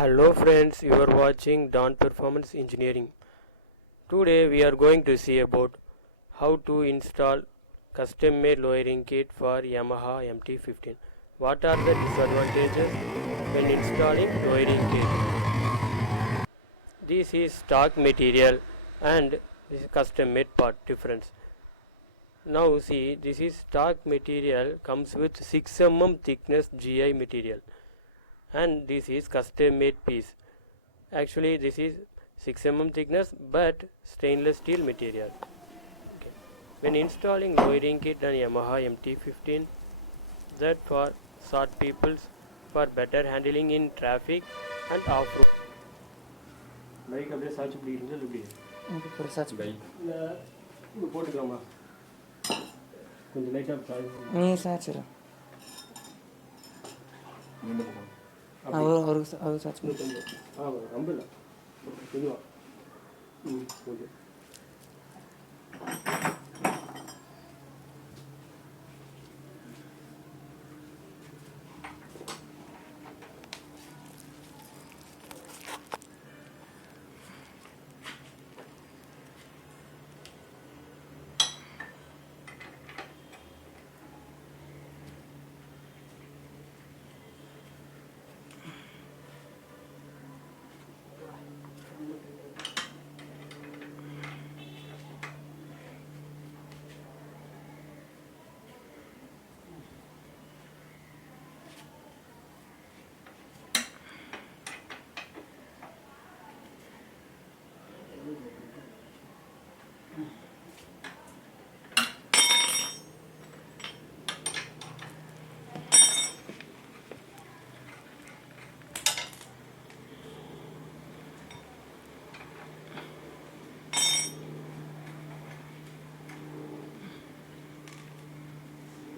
Hello friends, you are watching Dawn Performance Engineering. Today we are going to see about how to install custom made lowering kit for Yamaha MT-15. What are the disadvantages when installing lowering kit? This is stock material and this is custom made part difference. Now see, this is stock material comes with 6 mm thickness GI material and this is custom made piece. Actually this is 6 mm thickness but stainless steel material. Okay. When installing lowering kit on Yamaha MT-15, that for short peoples for better handling in traffic and off-road. Bike அப்படியே சாட்சி பிடிக்கிறீங்களா எப்படி ஒரு சாட்சி bike இது போட்டுக்கலாமா கொஞ்சம் லைட்டாக நீ சாட்சிடா அவர் சாட்சி கொஞ்சம் ரொம்ப இல்லை இதுவா ஓகே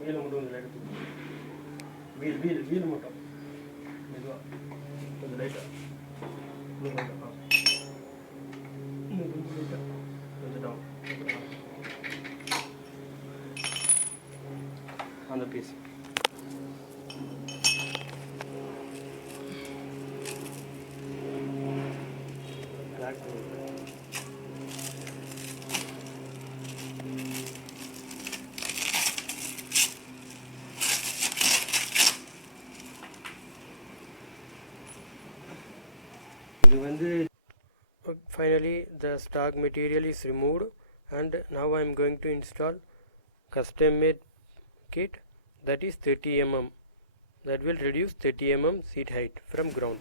வீல் மட்டும் கொஞ்சம் எடுத்து வீல் மட்டும் மெதுவாக கொஞ்சம் லைட்டாக இன்னும் கொஞ்சம் லைட்டாக கொஞ்சம் டவுன் அந்த piece black Finally the stock material is removed and now I am going to install custom made kit that is 30 mm that will reduce 30 mm seat height from ground.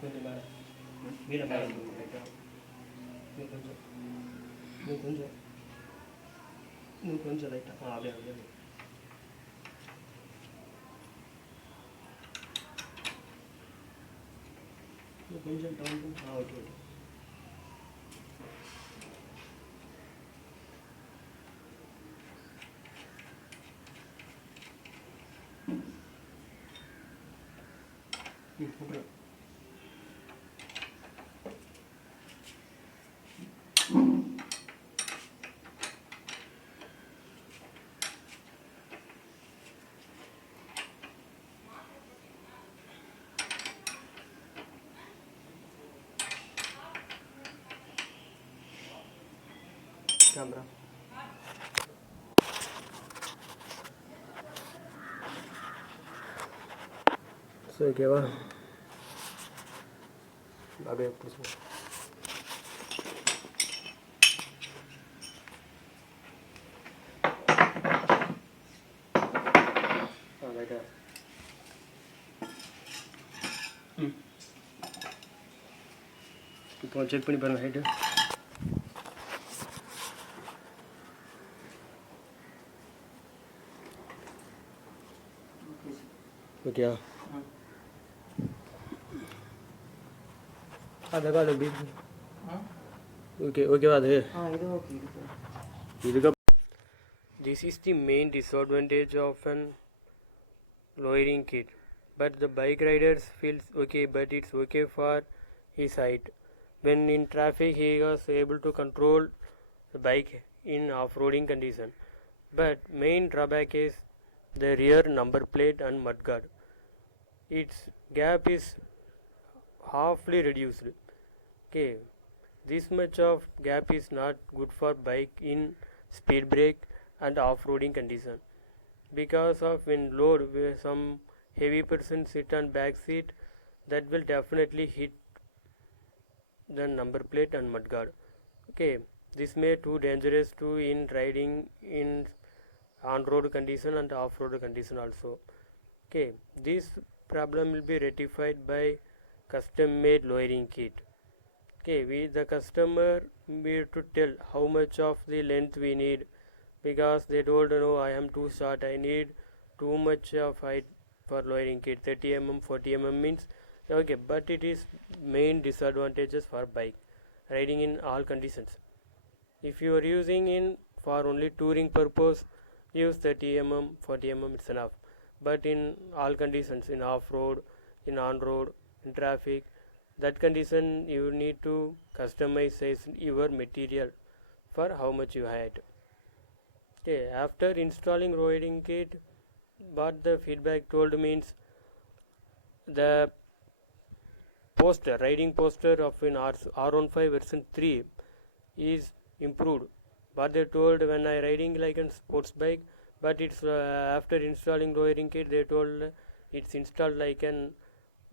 கொஞ்சம் மேலே வீட மேலே லைட்டாக இன்னும் கொஞ்சம் லைட்டாக அப்படியே அப்படியே இன்னும் கொஞ்சம் டவுன் ஓகே ஓகே அப்புறம் camera. So ஓகேவா அப்படியே பிடிச்சி லைட்டாக இப்போ செக் பண்ணி பாருங்கள் ஹைட்டு ஓகேயா ಅದಕ್ಕೆ ಅದು ಬೀಚ್ ಓಕೆ ಓಕೆವಾ ಅದು ಇದು ಓಕೆ இதுக்கு this is the main disadvantage of an lowering kit, but the bike riders feels okay, but it's okay for his height. When in traffic he was able to control the bike in off-roading condition, but main drawback is the rear number plate and mudguard. Its gap is halfly reduced. Okay, this much of gap is not good for bike in speed brake and off-roading condition. Because of when load where some heavy person sit on back seat, that will definitely hit the number plate and mudguard. Okay, this may too dangerous to in riding in on-road condition and off-road condition also. Okay, this problem will be rectified by custom-made lowering kit. Okay, we the customer need to tell how much of the length we need, because they told no, I am too short, I need too much of height for lowering kit. 30 mm 40 mm means okay, but it is main disadvantages for bike riding in all conditions. If you are using in for only touring purpose, use 30 mm 40 mm, it's enough. But in all conditions, in off road, in on road, in traffic, that condition you need to customize size your material for how much you had. Okay, after installing riding kit, what the feedback told means the riding poster of an R15 version 3 is improved. But they told when I riding like a sports bike, but it's after installing lowering kit, they told it's installed like an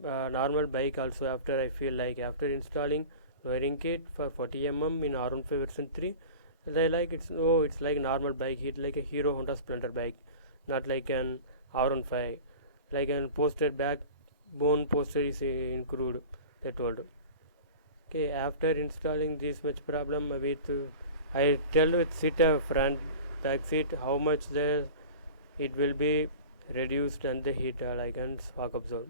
normal bike also. After I feel like after installing lowering kit for 40 mm in R15 version 3, they like it's like normal bike. It's like a Hero Honda Splendor bike, not like an R15. Like an poster backbone poster is included. They told. Okay, after installing this much problem with I tell with seat front back seat how much the it will be reduced and the heat like and spark absorb.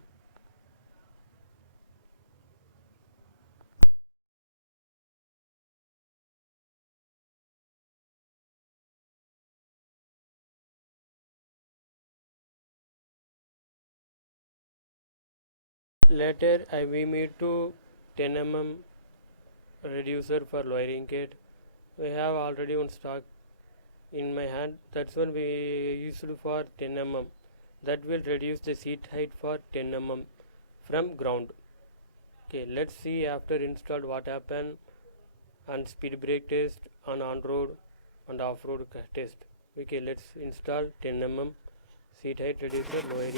Later I we made to 10 mm reducer for lowering kit. We have already one stock in my hand. That's one we used for 10 mm. That will reduce the seat height for 10 mm from ground. Okay, let's see after installed what happened on speed brake test on road and off road test. Okay, let's install 10 mm seat height reducer lowering.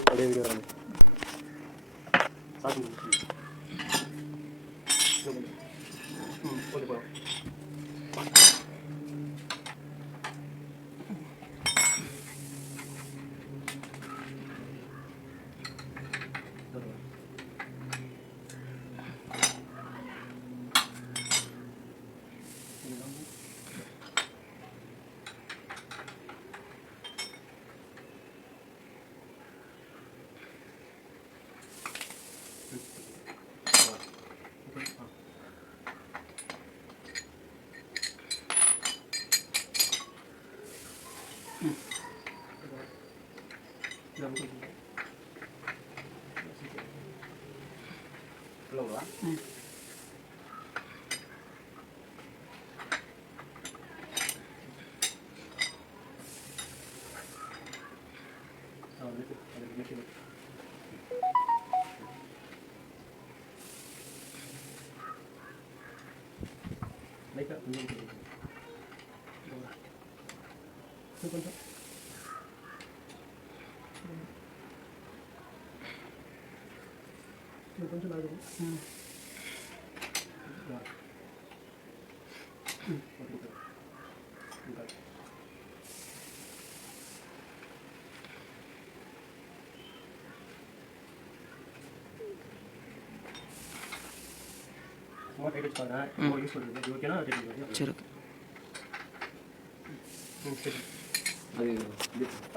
சரி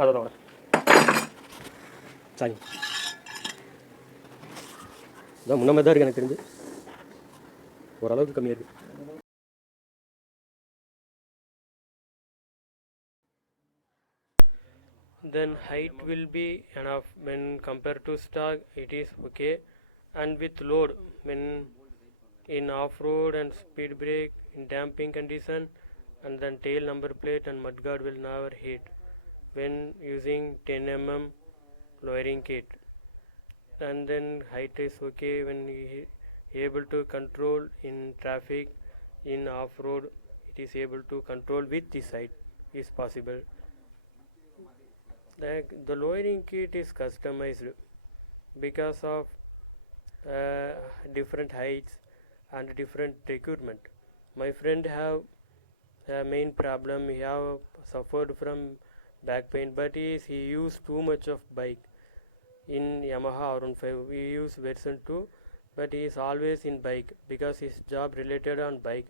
அதோட சரி இதான் முன்ன மாதிரி தான் இருக்கு எனக்கு தெரிஞ்சு ஓரளவுக்கு கம்மியாக இருக்குது. then height will be enough when compared to stock, it is okay. And with load, when in off-road and speed brake in damping condition, and then tail number plate and mudguard will never hit when using 10 lowering kit. And then height is okay when he able to control in traffic. In off-road it is able to control with this height is possible. The lowering kit is customized because of uh, different heights and different requirement. My friend have a main problem. He have suffered from back pain, but he used too much of bike in Yamaha R15. We use version 2, but he is always in bike because his job related on bike.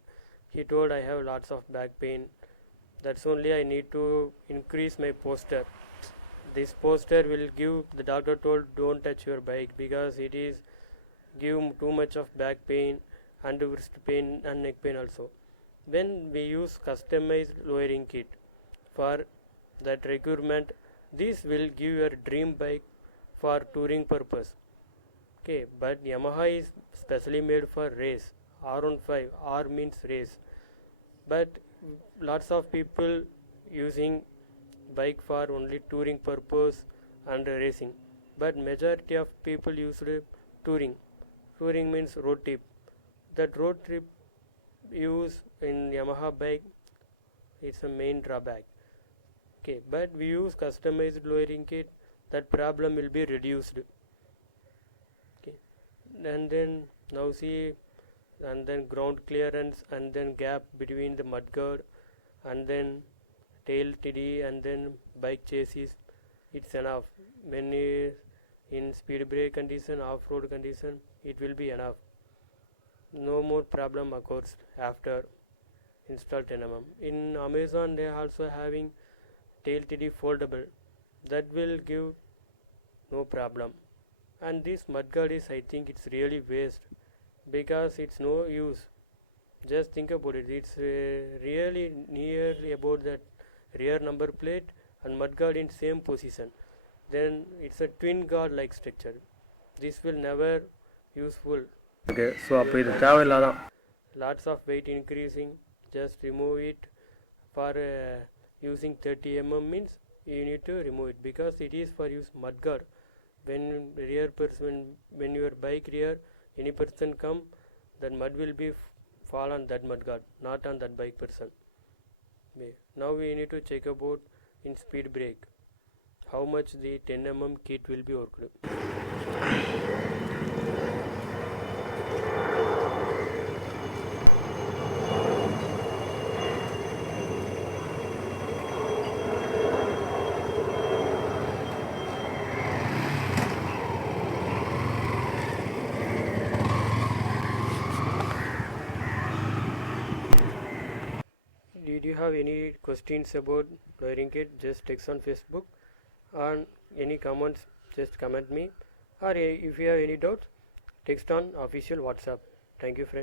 He told I have lots of back pain. That's only I need to increase my posture. This poster will give, the doctor told don't touch your bike because it is give too much of back pain and wrist pain and neck pain also. When we use customized lowering kit for that requirement, this will give your dream bike for touring purpose. Okay, but Yamaha is specially made for race. R15, R means race. But lots of people using bike for only touring purpose and racing. But majority of people use touring. Touring means road trip. That road trip use in Yamaha bike is a main drawback. Okay, but we use customized lowering kit, that problem will be reduced. Okay, and then now see, and then ground clearance and then gap between the mudguard and then tail TD and then bike chassis, it's enough. When in speed brake condition, off-road condition, it will be enough. No more problem occurs after install 10 In Amazon they are also having tail TD foldable, that will give no problem. And this mudguard is, I think it's really waste because it's no use. Just think about it, it's really nearly about that rear number plate and mudguard in same position. Then it's a twin guard like structure. This will never useful. Okay so அப்போ இது தேவையில்லாதான். Lots of weight increasing, just remove it. For using 30 means you need to remove it because it is for use mudguard. When rear person, when your bike rear any person come, that mud will be fall on that mudguard, not on that bike person. Now we need to check about in speed brake how much the 10 kit will be worked. Did you have any questions about lowering kit? Just text on Facebook, and any comments just comment me, or if you have any doubts text on official WhatsApp. Thank you friends.